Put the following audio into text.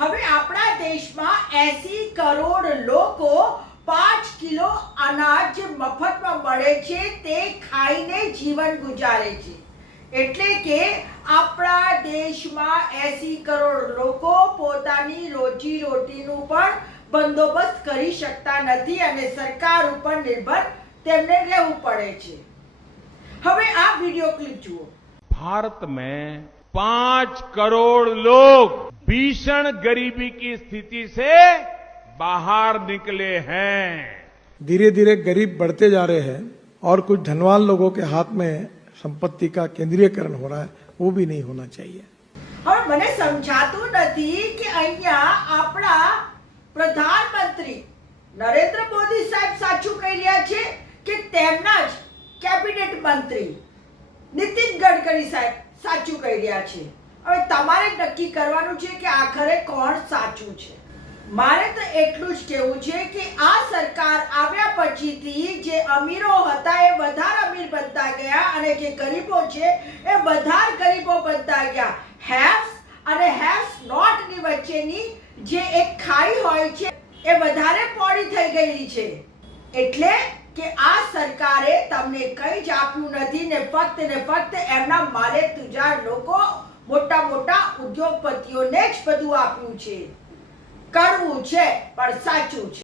હવે આપણા દેશમાં 80 કરોડ લોકો 5 કિલો અનાજ જે મફતમાં મળે છે તે ખાઈને જીવન ગુજારે છે। એટલે કે આપણા દેશમાં 80 કરોડ લોકો પોતાની રોજી રોટીનું પણ બંદોબસ્ત કરી શકતા નથી અને સરકાર ઉપર નિર્ભર તેમને રહેવું પડે છે। હવે આ વિડિયો ક્લિપ જુઓ। भारत में 5 करोड़ लोग भीषण गरीबी की स्थिति से बाहर निकले हैं। धीरे धीरे गरीब बढ़ते जा रहे हैं और कुछ धनवान लोगों के हाथ में संपत्ति का केंद्रीयकरण हो रहा है, वो भी नहीं होना चाहिए। હવે મને સમજાતું નથી કે અહીંયા આપણા પ્રધાનમંત્રી નરેન્દ્ર મોદી સાહેબ સાચું કહી રહ્યા છે કે તેમના જ કેબિનેટ મંત્રી નીતિન ગડકરી સાહેબ સાચું કહી રહ્યા છે। હવે તમારે નક્કી કરવાનું છે કે આખરે કોણ સાચું છે। મારે તો એટલું જ કહેવું છે કે આ સરકાર આવ્યા પછીથી જે અમીરો હતા એ વધારે અમીર બનતા ગયા અને જે ગરીબો છે એ વધારે ગરીબો બનતા ગયા। હેવ્સ અને હેવ્સ નોટ ની વચ્ચેની જે એક ખાઈ હોય છે એ વધારે પહોળી થઈ ગયેલી છે। એટલે કે આ સરકારે તમને કંઈ જ આપ્યું નથી ને ફક્ત એમના માલે તુજાર લોકો મોટા મોટા ઉદ્યોગપતિઓને જ બધું આપ્યું છે। કડવું છે પણ સાચું છે।